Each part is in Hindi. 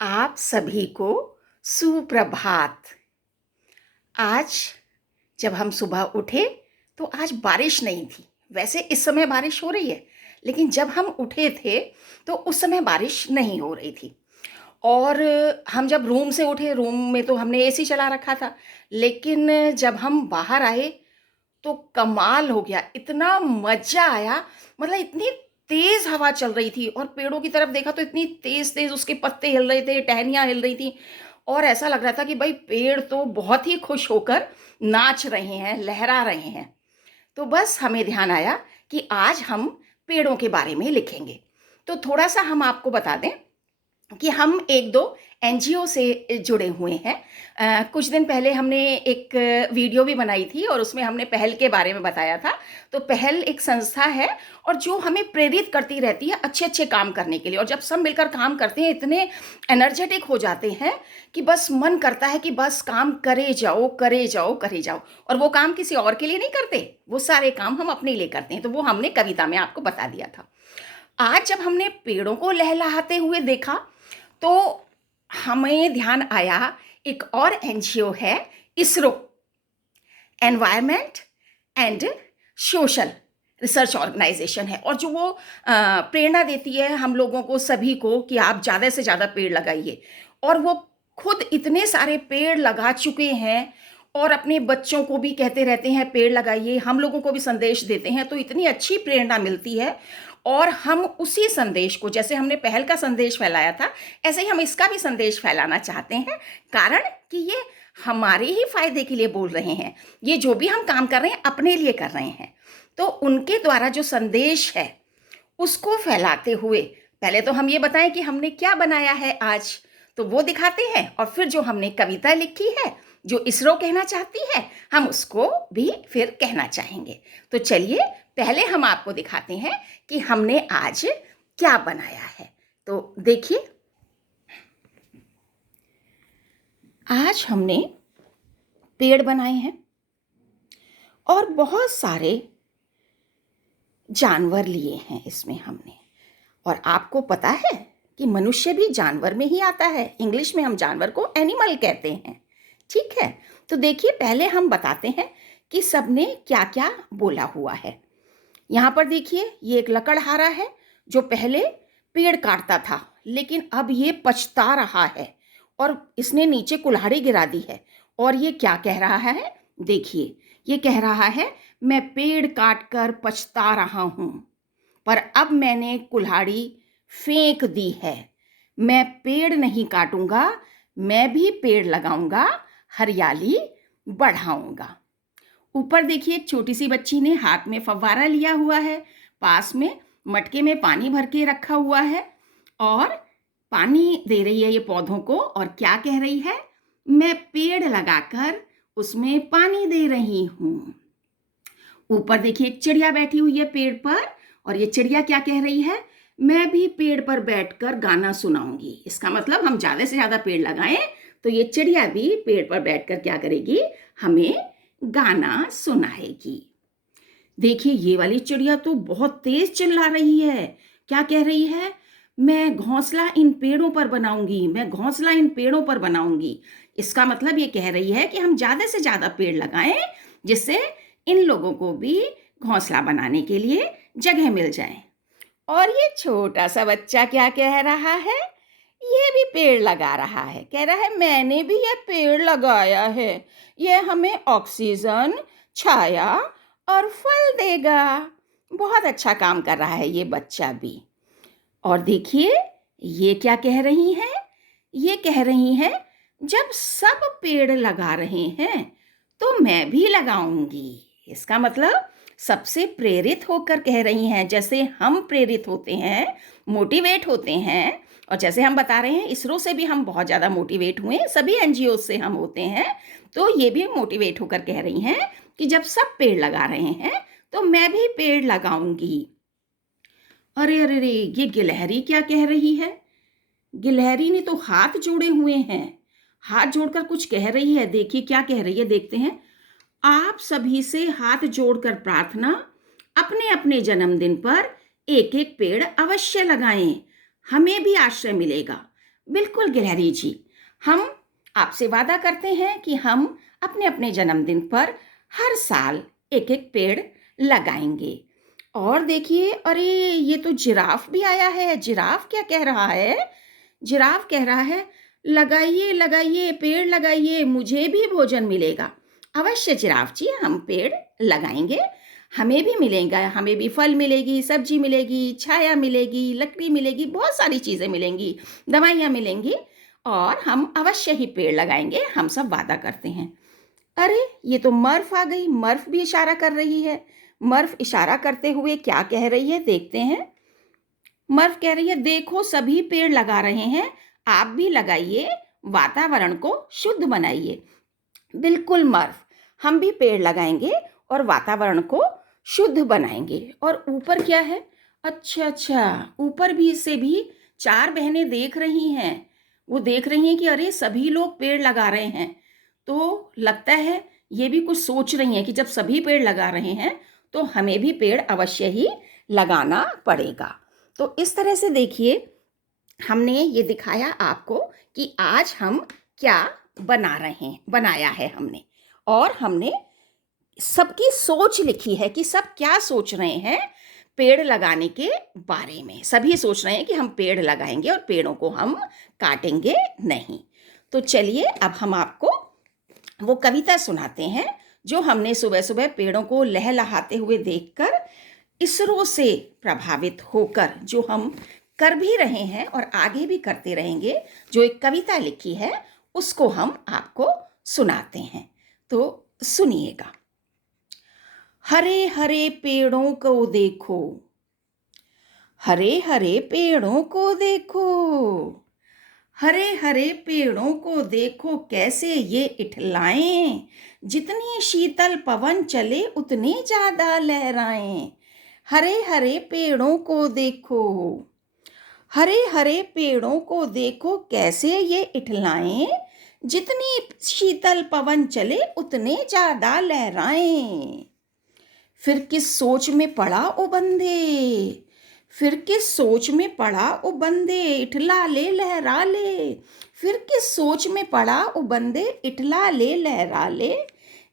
आप सभी को सुप्रभात। आज जब हम सुबह उठे तो आज बारिश नहीं थी। वैसे इस समय बारिश हो रही है, लेकिन जब हम उठे थे तो उस समय बारिश नहीं हो रही थी। और हम जब रूम से उठे, रूम में तो हमने एसी चला रखा था, लेकिन जब हम बाहर आए तो कमाल हो गया, इतना मज़ा आया। मतलब इतनी तेज़ हवा चल रही थी और पेड़ों की तरफ देखा तो इतनी तेज़-तेज़ उसके पत्ते हिल रहे थे, टहनियाँ हिल रही थी और ऐसा लग रहा था कि भाई पेड़ तो बहुत ही खुश होकर नाच रहे हैं, लहरा रहे हैं। तो बस हमें ध्यान आया कि आज हम पेड़ों के बारे में लिखेंगे। तो थोड़ा-सा हम आपको बता दें कि हम 1-2 एनजीओ से जुड़े हुए हैं। कुछ दिन पहले हमने एक वीडियो भी बनाई थी और उसमें हमने पहल के बारे में बताया था। तो पहल एक संस्था है और जो हमें प्रेरित करती रहती है अच्छे-अच्छे काम करने के लिए, और जब सब मिलकर काम करते हैं इतने एनर्जेटिक हो जाते हैं कि बस मन करता है कि बस काम करे जाओ, करे जाओ, करे जाओ। और वो काम किसी और के लिए नहीं करते, वो सारे काम हम अपने लिए करते हैं। तो वो हमने कविता में आपको बता दिया था। आज जब हमने पेड़ों को लहलहाते हुए देखा तो हमें ध्यान आया, एक और एनजीओ है, ISRO, environment and social research organisation है। और जो वो प्रेरणा देती है हम लोगों को, सभी को, कि आप ज़्यादा से ज़्यादा पेड़ लगाइए। और वो खुद इतने सारे पेड़ लगा चुके हैं और अपने बच्चों को भी कहते रहते हैं पेड़ लगाइए, हम लोगों को भी संदेश देते हैं। तो इतनी अच्छी प्रेरणा मिलती है और हम उसी संदेश को, जैसे हमने पहल का संदेश फैलाया था, ऐसे ही हम इसका भी संदेश फैलाना चाहते हैं। कारण कि ये हमारे ही फायदे के लिए बोल रहे हैं। ये जो भी हम काम कर रहे हैं अपने लिए कर रहे हैं। तो उनके द्वारा जो संदेश है उसको फैलाते हुए पहले तो हम ये बताएं कि हमने क्या बनाया है आज, तो वो दिखाते हैं। और फिर जो हमने कविता लिखी है, जो इसरो कहना चाहती है, हम उसको भी फिर कहना चाहेंगे। तो चलिए पहले हम आपको दिखाते हैं कि हमने आज क्या बनाया है। तो देखिए, आज हमने पेड़ बनाए हैं और बहुत सारे जानवर लिए हैं इसमें हमने। और आपको पता है कि मनुष्य भी जानवर में ही आता है। इंग्लिश में हम जानवर को एनिमल कहते हैं। ठीक है, तो देखिए पहले हम बताते हैं कि सबने क्या क्या बोला हुआ है। यहाँ पर देखिए, ये एक लकड़हारा है जो पहले पेड़ काटता था, लेकिन अब ये पछता रहा है और इसने नीचे कुल्हाड़ी गिरा दी है। और ये क्या कह रहा है, देखिए, ये कह रहा है, मैं पेड़ काट कर पछता रहा हूँ, पर अब मैंने कुल्हाड़ी फेंक दी है। मैं पेड़ नहीं काटूंगा, मैं भी पेड़ लगाऊंगा, हरियाली बढ़ाऊंगा। ऊपर देखिए, एक छोटी सी बच्ची ने हाथ में फव्वारा लिया हुआ है, पास में मटके में पानी भर के रखा हुआ है और पानी दे रही है ये पौधों को। और क्या कह रही है, मैं पेड़ लगाकर उसमें पानी दे रही हूँ। ऊपर देखिए, एक चिड़िया बैठी हुई है पेड़ पर और ये चिड़िया क्या कह रही है, मैं भी पेड़ पर बैठकर गाना सुनाऊंगी। इसका मतलब हम ज़्यादा से ज़्यादा पेड़ लगाएं तो ये चिड़िया भी पेड़ पर बैठकर क्या करेगी, हमें गाना सुनाएगी। देखिए, ये वाली चिड़िया तो बहुत तेज चिल्ला रही है। क्या कह रही है, मैं घोंसला इन पेड़ों पर बनाऊंगी, मैं घोंसला इन पेड़ों पर बनाऊंगी। इसका मतलब ये कह रही है कि हम ज़्यादा से ज़्यादा पेड़ लगाएं, जिससे इन लोगों को भी घोंसला बनाने के लिए जगह मिल जाए। और ये छोटा सा बच्चा क्या कह रहा है, ये भी पेड़ लगा रहा है। कह रहा है, मैंने भी ये पेड़ लगाया है, ये हमें ऑक्सीजन, छाया और फल देगा। बहुत अच्छा काम कर रहा है ये बच्चा भी। और देखिए, ये क्या कह रही हैं, ये कह रही हैं, जब सब पेड़ लगा रहे हैं तो मैं भी लगाऊंगी। इसका मतलब सबसे प्रेरित होकर कह रही हैं। जैसे हम प्रेरित होते हैं, मोटिवेट होते हैं, और जैसे हम बता रहे हैं इसरो से भी हम बहुत ज़्यादा मोटिवेट हुए, सभी एनजीओ से हम होते हैं, तो ये भी मोटिवेट होकर कह रही हैं कि जब सब पेड़ लगा रहे हैं तो मैं भी पेड़ लगाऊंगी। अरे अरे रे, ये गिलहरी क्या कह रही है, गिलहरी ने तो हाथ जोड़े हुए हैं, हाथ जोड़कर कुछ कह रही है। देखिए क्या कह रही है, देखते हैं। आप सभी से हाथ जोड़कर प्रार्थना, अपने अपने जन्मदिन पर एक एक पेड़ अवश्य लगाएं, हमें भी आश्रय मिलेगा। बिल्कुल गिलहरी जी, हम आपसे वादा करते हैं कि हम अपने अपने जन्मदिन पर हर साल एक एक पेड़ लगाएंगे। और देखिए, अरे ये तो जिराफ भी आया है। जिराफ क्या कह रहा है? जिराफ कह रहा है, लगाइए लगाइए पेड़ लगाइए, मुझे भी भोजन मिलेगा। अवश्य जिराफ जी, हम पेड़ लगाएंगे, हमें भी मिलेगा, हमें भी फल मिलेगी, सब्जी मिलेगी, छाया मिलेगी, लकड़ी मिलेगी, बहुत सारी चीज़ें मिलेंगी, दवाइयाँ मिलेंगी, और हम अवश्य ही पेड़ लगाएंगे, हम सब वादा करते हैं। अरे ये तो मर्फ आ गई। मर्फ भी इशारा कर रही है। मर्फ इशारा करते हुए क्या कह रही है, देखते हैं। मर्फ कह रही है, देखो सभी पेड़ लगा रहे हैं, आप भी लगाइए, वातावरण को शुद्ध बनाइए। बिल्कुल मर्फ, हम भी पेड़ लगाएंगे और वातावरण को शुद्ध बनाएंगे। और ऊपर क्या है? अच्छा अच्छा, ऊपर भी से भी चार बहनें देख रही हैं। वो देख रही हैं कि अरे सभी लोग पेड़ लगा रहे हैं, तो लगता है ये भी कुछ सोच रही हैं कि जब सभी पेड़ लगा रहे हैं तो हमें भी पेड़ अवश्य ही लगाना पड़ेगा। तो इस तरह से देखिए, हमने ये दिखाया आपको कि आज हम क्या बनाया है हमने, और हमने सबकी सोच लिखी है कि सब क्या सोच रहे हैं पेड़ लगाने के बारे में। सभी सोच रहे हैं कि हम पेड़ लगाएंगे और पेड़ों को हम काटेंगे नहीं। तो चलिए अब हम आपको वो कविता सुनाते हैं जो हमने सुबह सुबह पेड़ों को लहलहाते हुए देखकर, इसरो से प्रभावित होकर जो हम कर भी रहे हैं और आगे भी करते रहेंगे, जो एक कविता लिखी है उसको हम आपको सुनाते हैं। तो सुनिएगा। हरे हरे पेड़ों को देखो, हरे हरे पेड़ों को देखो, हरे हरे पेड़ों को देखो कैसे ये इठलाएं, जितनी शीतल पवन चले उतने ज्यादा लहराएं। हरे हरे पेड़ों को देखो, हरे हरे पेड़ों को देखो कैसे ये इठलाएं, जितनी शीतल पवन चले उतने ज्यादा लहराएं। फिर किस सोच में पड़ा ओ बंदे, फिर किस सोच में पड़ा ओ बंदे, इठला ले लहरा ले। फिर किस सोच में पड़ा ओ बंदे, इठला ले लहरा ले।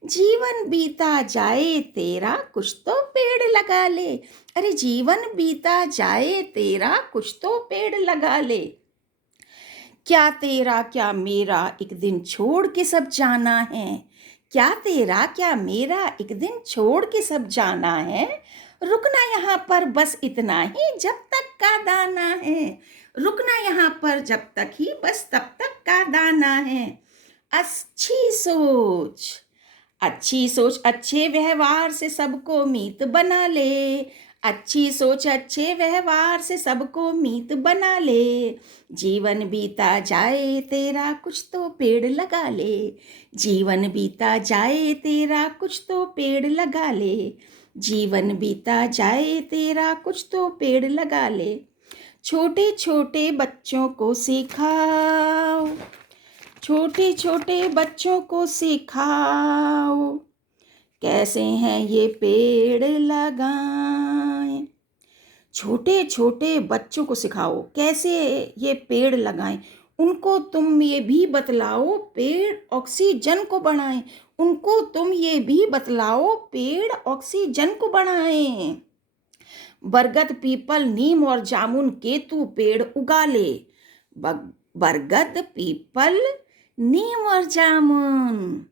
जीवन बीता जाए तेरा कुछ तो पेड़ लगा ले। अरे जीवन बीता जाए तेरा कुछ तो पेड़ लगा ले। क्या तेरा क्या मेरा एक दिन छोड़ के सब जाना है, क्या तेरा क्या मेरा एक दिन छोड़ के सब जाना है। रुकना यहाँ पर बस इतना ही जब तक का दाना है, रुकना यहाँ पर जब तक ही बस तब तक का दाना है। अच्छी सोच, अच्छी सोच अच्छे व्यवहार से सबको मीत बना ले। अच्छी सोच अच्छे व्यवहार से सबको मीत बना ले। जीवन बीता जाए तेरा कुछ तो पेड़ लगा ले। जीवन बीता जाए तेरा कुछ तो पेड़ लगा ले। जीवन बीता जाए तेरा कुछ तो पेड़ लगा ले। छोटे छोटे बच्चों को सिखाओ, छोटे छोटे बच्चों को सिखाओ, कैसे हैं ये पेड़ लगाएं। छोटे छोटे बच्चों को सिखाओ कैसे ये पेड़ लगाएं। उनको तुम ये भी बतलाओ पेड़ ऑक्सीजन को बढ़ाएं। उनको तुम ये भी बतलाओ पेड़ ऑक्सीजन को बढ़ाएं। बरगद पीपल नीम और जामुन केतु पेड़ उगा ले। बरगद पीपल नीम और जामुन,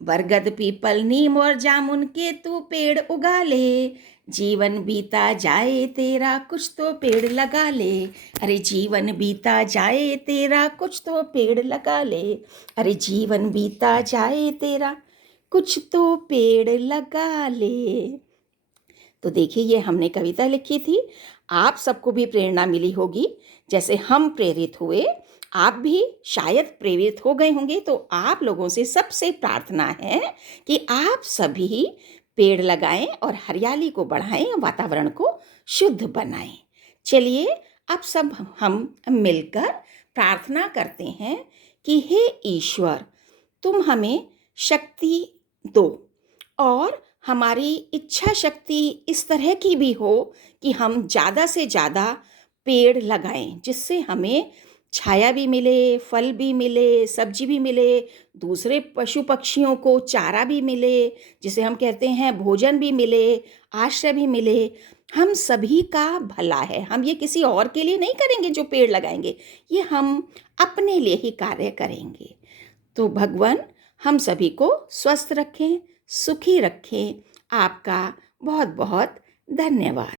बरगद पीपल नीम और जामुन केतु पेड़ उगा ले। जीवन बीता जाए तेरा कुछ तो पेड़ लगा ले। अरे जीवन बीता जाए तेरा कुछ तो पेड़ लगा ले। अरे जीवन बीता जाए तेरा कुछ तो पेड़ लगा ले। तो देखिए, ये हमने कविता लिखी थी, आप सबको भी प्रेरणा मिली होगी जैसे हम प्रेरित हुए। आप भी शायद प्रेरित हो गए होंगे। तो आप लोगों से सबसे प्रार्थना है कि आप सभी पेड़ लगाएं और हरियाली को बढ़ाएं, वातावरण को शुद्ध बनाएं। चलिए अब सब हम मिलकर प्रार्थना करते हैं कि हे ईश्वर, तुम हमें शक्ति दो और हमारी इच्छा शक्ति इस तरह की भी हो कि हम ज़्यादा से ज़्यादा पेड़ लगाएं, जिससे हमें छाया भी मिले, फल भी मिले, सब्जी भी मिले, दूसरे पशु पक्षियों को चारा भी मिले, जिसे हम कहते हैं भोजन भी मिले, आश्रय भी मिले। हम सभी का भला है। हम ये किसी और के लिए नहीं करेंगे जो पेड़ लगाएंगे, ये हम अपने लिए ही कार्य करेंगे। तो भगवान हम सभी को स्वस्थ रखें, सुखी रखें। आपका बहुत बहुत धन्यवाद।